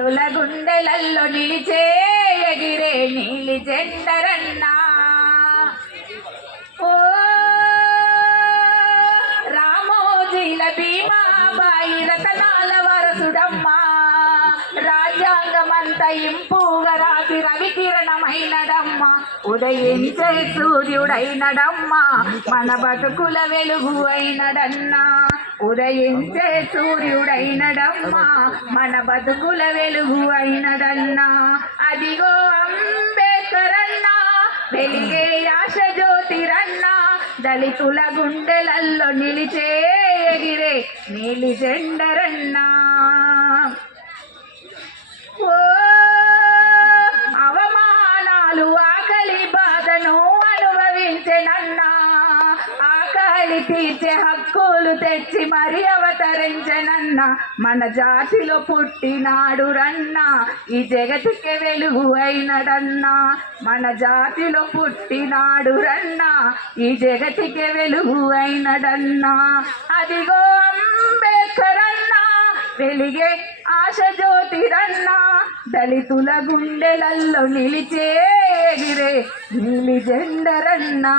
దళితుల గుండెలల్లో నిలిచే ఎగిరే నీలి జెండరన్నా. ఓ రామోజీల భీమాబాయి రతనాల వరసుడమ్మా, రాజ్యాంగమంత ఇంపుగా రాసి రవికిరణమైనడమ్మా, ఉదయించే సూర్యుడైనడమ్మా, మన బతుకుల వెలుగు అయినడన్నా. ఉదయించే సూర్యుడైనడమ్మా, మన బతుకుల వెలుగు అయినడన్నా. అదిగో అంబేద్కర్ అన్నా, వెలిగే ఆశ జ్యోతిరన్నా, దళితుల గుండెలల్లో నిలిచే ఎగిరే నీలి జెండరన్నా. ఓ అవమానాలు ఆకలి బాధను అనుభవించెనన్నా, ఆకలి తీర్చే హక్కులు తెచ్చి మరి అవతరించెనన్నా, మన జాతిలో పుట్టినాడు రన్నా, ఈ జగతికి వెలుగు అయినడన్నా. మన జాతిలో పుట్టినాడు రన్నా, ఈ జగతికి వెలుగు అయినడన్నా. అదిగో అంబేద్కర్ అన్నా, వెలిగే ఆశ జ్యోతిరన్నా, దళితుల గుండెలల్లో నిలిచే ఎగిరే నీలి జెండరన్నా.